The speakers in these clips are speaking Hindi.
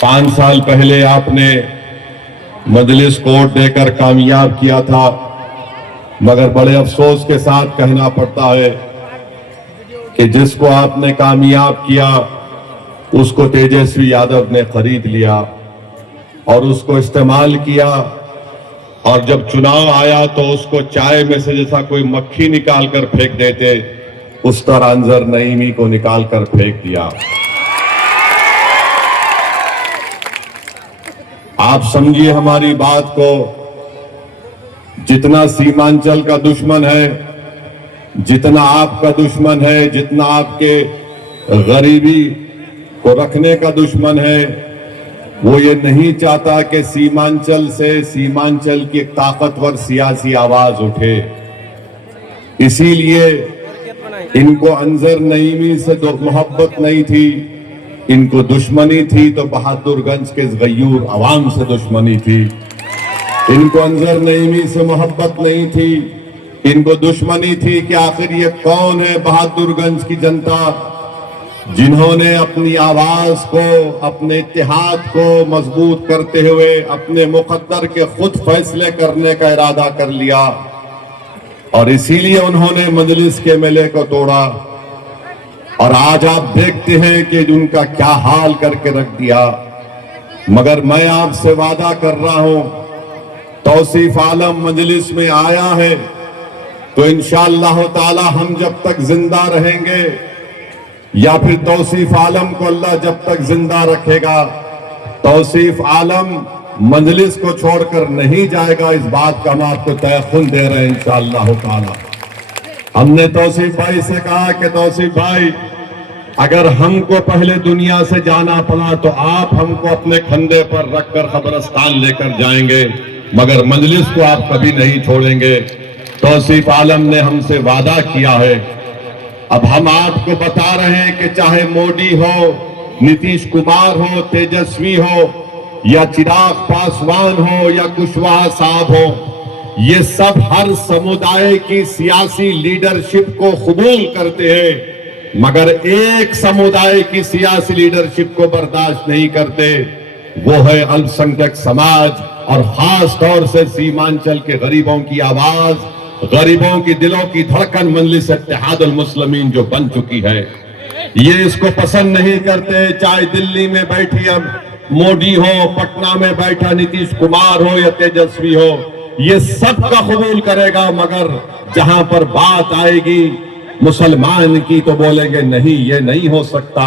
5 साल पहले आपने मजलिस कोर्ट देकर कामयाब किया था, मगर बड़े अफसोस के साथ कहना पड़ता है कि जिसको आपने कामयाब किया उसको तेजस्वी यादव ने खरीद लिया और उसको इस्तेमाल किया, और जब चुनाव आया तो उसको चाय में से जैसा कोई मक्खी निकाल कर फेंक देते, उस तरह अंजर नईमी को निकाल कर फेंक दिया। आप समझिए हमारी बात को, जितना सीमांचल का दुश्मन है, जितना आपका दुश्मन है, जितना आपके गरीबी को रखने का दुश्मन है, वो ये नहीं चाहता कि सीमांचल से सीमांचल की एक ताकतवर सियासी आवाज उठे। इसीलिए इनको अंजर नईमी से मोहब्बत नहीं थी, इनको दुश्मनी थी तो बहादुरगंज के गयूर अवाम से दुश्मनी थी। इनको अंजर नईमी से मोहब्बत नहीं थी, इनको दुश्मनी थी कि आखिर ये कौन है बहादुरगंज की जनता जिन्होंने अपनी आवाज को, अपने इत्तेहाद को मजबूत करते हुए अपने मुकद्दर के खुद फैसले करने का इरादा कर लिया, और इसीलिए उन्होंने मजलिस के मेले को तोड़ा। और आज आप देखते हैं कि उनका क्या हाल करके रख दिया। मगर मैं आपसे वादा कर रहा हूं, तौसीफ आलम मजलिस में आया है तो इंशाअल्लाह ताला हम जब तक जिंदा रहेंगे, या फिर तौसीफ आलम को अल्लाह जब तक जिंदा रखेगा, तौसीफ आलम मजलिस को छोड़कर नहीं जाएगा। इस बात का हम आपको तयख्खुन दे रहे हैं इंशाअल्लाह ताला। हमने तौसीफ भाई से कहा कि तौसीफ भाई, अगर हमको पहले दुनिया से जाना पड़ा तो आप हमको अपने कंधे पर रखकर कब्रिस्तान लेकर जाएंगे, मगर मजलिस को आप कभी नहीं छोड़ेंगे। तौसीफ आलम ने हमसे वादा किया है। अब हम आपको बता रहे हैं कि चाहे मोदी हो, नीतीश कुमार हो, तेजस्वी हो, या चिराग पासवान हो, या कुशवाहा साहब हो, ये सब हर समुदाय की सियासी लीडरशिप को कबूल करते हैं, मगर एक समुदाय की सियासी लीडरशिप को बर्दाश्त नहीं करते, वो है अल्पसंख्यक समाज, और खास तौर से सीमांचल के गरीबों की आवाज, गरीबों की दिलों की धड़कन मजलिस इत्तेहादुल मुस्लिमीन जो बन चुकी है। ये इसको पसंद नहीं करते, चाहे दिल्ली में बैठी अब मोदी हो, पटना में बैठा नीतीश कुमार हो या तेजस्वी हो, ये सब का कबूल करेगा, मगर जहां पर बात आएगी मुसलमान की तो बोलेंगे नहीं, ये नहीं हो सकता।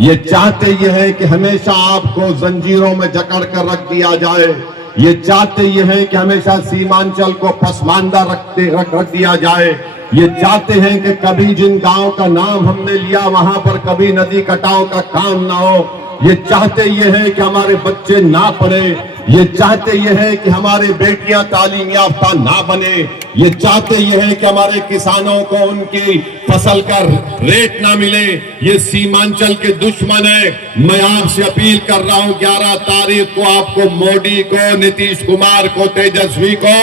ये चाहते ये है कि हमेशा आपको जंजीरों में जकड़ कर रख दिया जाए, ये चाहते ये है कि हमेशा सीमांचल को पसमानदा रख दिया जाए, ये चाहते हैं कि कभी जिन गांव का नाम हमने लिया वहां पर कभी नदी कटाव का काम ना हो, ये चाहते ये है कि हमारे बच्चे ना पढ़े, ये चाहते ये है कि हमारे बेटियां तालीम याफ्ता ना बने, ये चाहते ये है कि हमारे किसानों को उनकी फसल का रेट ना मिले। ये सीमांचल के दुश्मन है। मैं आपसे अपील कर रहा हूं, 11 तारीख को आपको मोदी को, नीतीश कुमार को, तेजस्वी को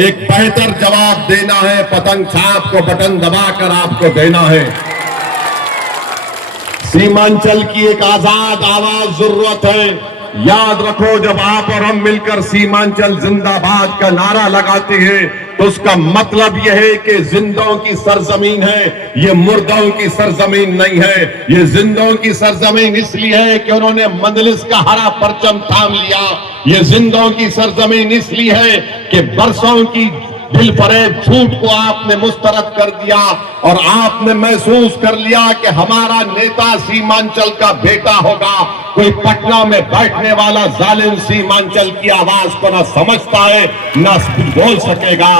एक बेहतर जवाब देना है। पतंग छाप को बटन दबाकर आपको देना है। सीमांचल की एक आजाद आवाज जरूरत है। याद रखो, जब आप और हम मिलकर सीमांचल जिंदाबाद का नारा लगाते हैं तो उसका मतलब यह है कि जिंदों की सरजमीन है, ये मुर्दों की सरजमीन नहीं है। ये जिंदों की सरजमीन इसलिए है कि उन्होंने मजलिस का हरा परचम थाम लिया। ये जिंदों की सरजमीन इसलिए है कि बरसों की दिलफरेब झूठ को आपने मुस्तरद कर दिया और आपने महसूस कर लिया कि हमारा नेता सीमांचल का बेटा होगा। कोई पटना में बैठने वाला जालिम सीमांचल की आवाज को ना समझता है ना बोल सकेगा।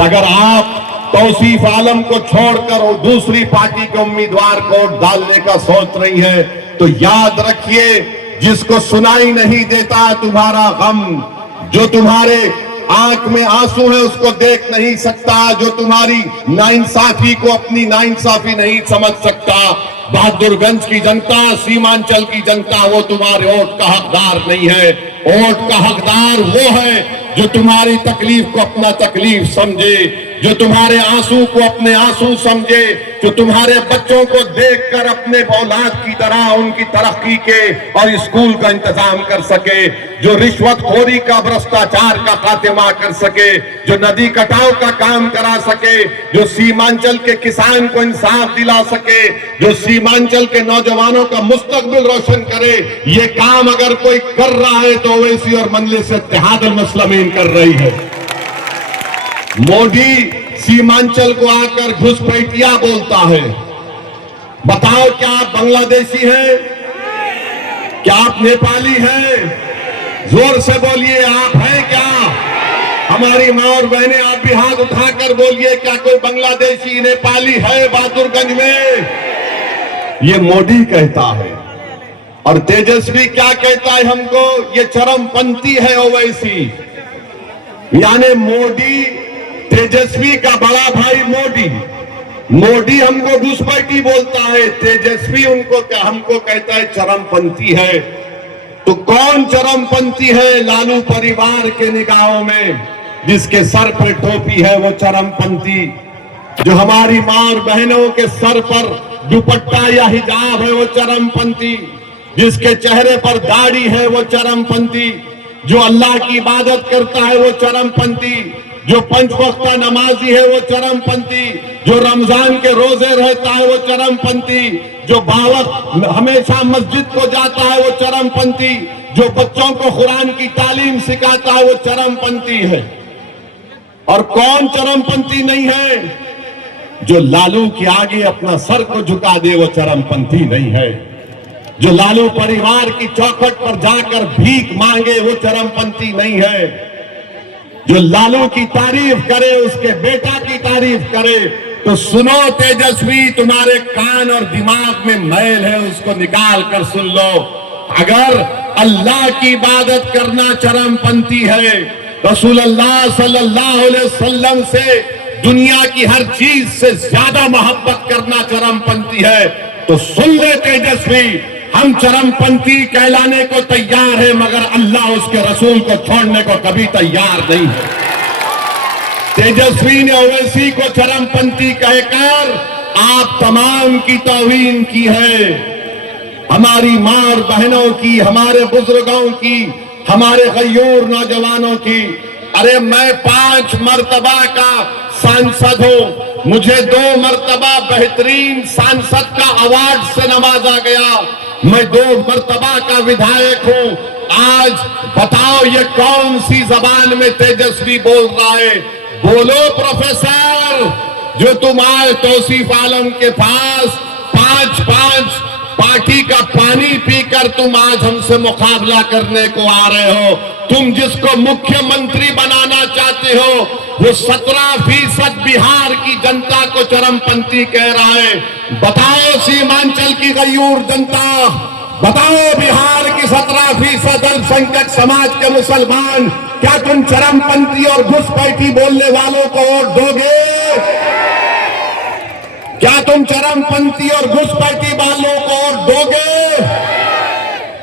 अगर आप तौसीफ आलम को छोड़कर और दूसरी पार्टी के उम्मीदवार को डालने का सोच रही है तो याद रखिए, जिसको सुनाई नहीं देता तुम्हारा गम, जो तुम्हारे आंख में आंसू है उसको देख नहीं सकता, जो तुम्हारी नाइंसाफी को अपनी नाइंसाफी नहीं समझ सकता, बहादुरगंज की जनता, सीमांचल की जनता वो तुम्हारे वोट का हकदार नहीं है। वोट का हकदार वो है जो तुम्हारी तकलीफ को अपना तकलीफ समझे, जो तुम्हारे आंसू को अपने आंसू समझे, जो तुम्हारे बच्चों को देखकर अपने औलाद की तरह उनकी तरक्की के और स्कूल का इंतजाम कर सके, जो रिश्वतखोरी का भ्रष्टाचार का खात्मा कर सके, जो नदी कटाव का काम करा सके, जो सीमांचल के किसान को इंसाफ दिला सके, जो सीमांचल के नौजवानों का मुस्तकबिल रोशन करे। ये काम अगर कोई कर रहा है तो ओवैसी और मजलिस इत्तेहादुल मुस्लिमीन कर रही है। मोदी सीमांचल को आकर घुसपैठिया बोलता है। बताओ, क्या आप बांग्लादेशी हैं? क्या आप नेपाली हैं? जोर से बोलिए, आप हैं क्या? हमारी मां और बहनें, आप भी हाथ उठाकर बोलिए, क्या कोई बांग्लादेशी नेपाली है बहादुरगंज में? ये मोदी कहता है। और तेजस्वी क्या कहता है हमको? ये चरमपंथी है ओवैसी। यानी मोदी, तेजस्वी का बड़ा भाई मोदी हमको घुसपैठी बोलता है, तेजस्वी हमको कहता है चरमपंथी है। तो कौन चरमपंथी है लालू परिवार के निगाहों में? जिसके सर पर टोपी है वो चरमपंथी, जो हमारी मां और बहनों के सर पर दुपट्टा या हिजाब है वो चरमपंथी, जिसके चेहरे पर दाढ़ी है वो चरमपंथी, जो अल्लाह की इबादत करता है वो चरमपंथी, जो पंच वक्ता नमाजी है वो चरमपंथी, जो रमजान के रोजे रहता है वो चरमपंथी, जो बावक हमेशा मस्जिद को जाता है वो चरमपंथी, जो बच्चों को कुरान की तालीम सिखाता है वो चरमपंथी है। और कौन चरमपंथी नहीं है? जो लालू के आगे अपना सर को झुका दे वो चरमपंथी नहीं है। जो लालू परिवार की चौखट पर जाकर भीख मांगे वो चरमपंथी नहीं है। जो लालू की तारीफ करे, उसके बेटा की तारीफ करे, तो सुनो तेजस्वी, तुम्हारे कान और दिमाग में मैल है, उसको निकाल कर सुन लो। अगर अल्लाह की इबादत करना चरमपंथी है, रसूलुल्लाह सल्लल्लाहु अलैहि वसल्लम से दुनिया की हर चीज से ज्यादा मोहब्बत करना चरमपंथी है, तो सुन ले तेजस्वी, हम चरमपंथी कहलाने को तैयार है, मगर अल्लाह उसके रसूल को छोड़ने को कभी तैयार नहीं है। तेजस्वी ने ओवैसी को चरमपंथी कहकर आप तमाम की तौहीन की है, हमारी मां और बहनों की, हमारे बुजुर्गों की, हमारे गयूर नौजवानों की। अरे मैं 5 मर्तबा का सांसद हूं, मुझे 2 मर्तबा बेहतरीन सांसद का अवार्ड से नवाजा गया, मैं 2 मर्तबा का विधायक हूं। आज बताओ ये कौन सी जबान में तेजस्वी बोल रहा है? बोलो प्रोफेसर, जो तुम आज तौसीफ आलम के पास 5-5 पार्टी का पानी पीकर तुम आज हमसे मुकाबला करने को आ रहे हो। तुम जिसको मुख्यमंत्री बनाना चाहते हो वो 17% बिहार की जनता को चरमपंथी कह रहा है। बताओ सीमांचल की गयूर जनता, बताओ बिहार की 17% अल्पसंख्यक समाज के मुसलमान, क्या तुम चरमपंथी और घुसपैठी बोलने वालों को वोट दोगे? क्या तुम चरमपंथी और घुसपैठी वालों को वोट दोगे?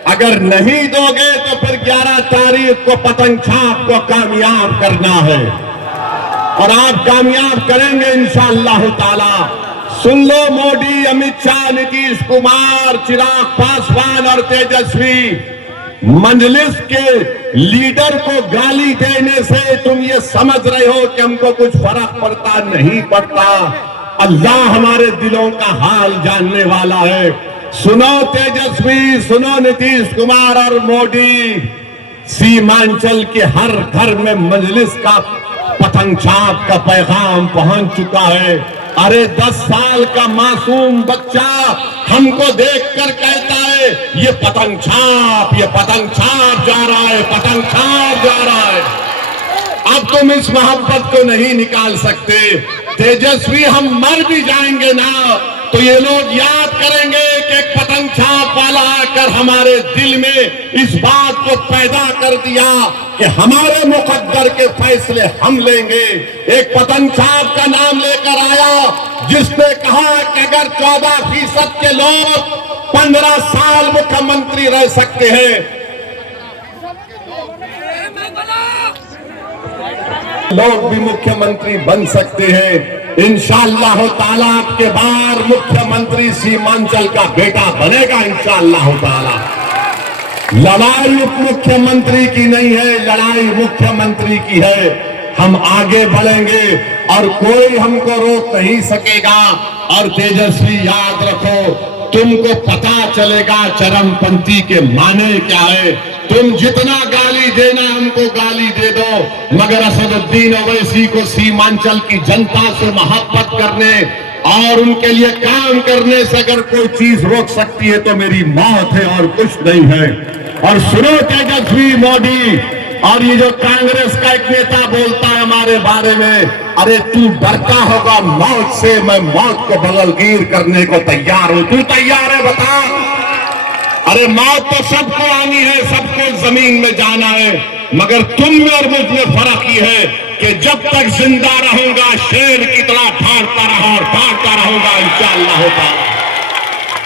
अगर नहीं दोगे तो फिर 11 तारीख को पतंग छाप को कामयाब करना है, और आप कामयाब करेंगे इंशाअल्लाह ताला। सुन लो मोदी, अमित शाह, नीतीश कुमार, चिराग पासवान और तेजस्वी, मजलिस के लीडर को गाली देने से तुम ये समझ रहे हो कि हमको कुछ फर्क पड़ता नहीं पड़ता। अल्लाह हमारे दिलों का हाल जानने वाला है। सुनो तेजस्वी, सुनो नीतीश कुमार और मोदी, सीमांचल के हर घर में मजलिस का पतंग छाप का पैगाम पहुंच चुका है। अरे 10 साल का मासूम बच्चा हमको देखकर कहता है ये पतंग छाप जा रहा है, पतंग छाप जा रहा है। अब तुम इस मोहब्बत को नहीं निकाल सकते। तेजस्वी, हम मर भी जाएंगे ना तो ये लोग याद करेंगे कि एक पतंग छाप वाला आकर हमारे दिल में इस बात को पैदा कर दिया कि हमारे मुकद्दर के फैसले हम लेंगे। एक पतंग छाप का नाम लेकर आया जिसने कहा कि अगर 14% के लोग 15 साल मुख्यमंत्री रह सकते हैं, लोग भी मुख्यमंत्री बन सकते हैं। इंशाअल्लाह ताला आपके बार मुख्यमंत्री सीमांचल का बेटा बनेगा इंशाअल्लाह ताला। लड़ाई उप मुख्यमंत्री की नहीं है, लड़ाई मुख्यमंत्री की है। हम आगे बढ़ेंगे और कोई हमको रोक नहीं सकेगा। और तेजस्वी याद रखो, तुमको पता चलेगा चरमपंथी के माने क्या है। तुम जितना गाली देना हमको गाली दे दो, मगर असदुद्दीन ओवैसी को सीमांचल की जनता से मोहब्बत करने और उनके लिए काम करने से अगर कोई चीज रोक सकती है तो मेरी मौत है और कुछ नहीं है। और सुनो तेजस्वी मोदी, और ये जो कांग्रेस का एक नेता बोलता है हमारे बारे में, अरे तू डरता होगा मौत से, मैं मौत को बगलगीर करने को तैयार हूं। तू तैयार है बता? अरे मौत तो सबको आनी है, सबको जमीन में जाना है, मगर तुम में और मुझ में फर्क ये है कि जब तक जिंदा रहूंगा शेर की तरह फाड़ता रहा और फाड़ता रहूंगा इंशाअल्लाह होता।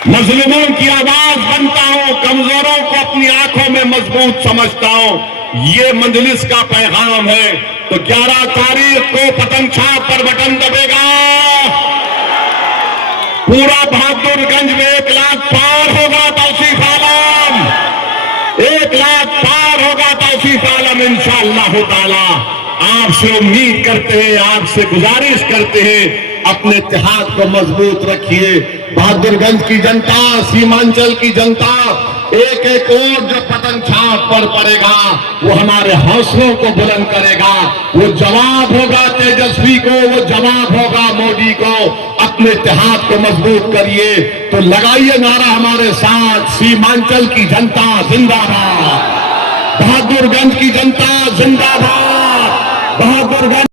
मजलूमों की आवाज बनता हूं, कमजोरों को अपनी आंखों में मजबूत समझता हूं। ये मंजलिस का पैगाम है। तो 11 तारीख को पतंग छाप पर बटन दबेगा। पूरा बहादुरगंज में 1 लाख पार होगा तौसीफ आलम, 1 लाख पार होगा तौसीफ आलम इंशाअल्लाह ताला। आपसे उम्मीद करते हैं, आपसे गुजारिश करते हैं, अपने इत्तेहाद को मजबूत रखिए। बहादुरगंज की जनता, सीमांचल की जनता, एक एक और जो पतंग छाप पर पड़ेगा वो हमारे हौसलों को बुलंद करेगा। वो जवाब होगा तेजस्वी को, वो जवाब होगा मोदी को। अपने इत्तेहाद को मजबूत करिए। तो लगाइए नारा हमारे साथ, सीमांचल की जनता जिंदाबाद, बहादुरगंज की जनता जिंदाबाद, बहादुरगंज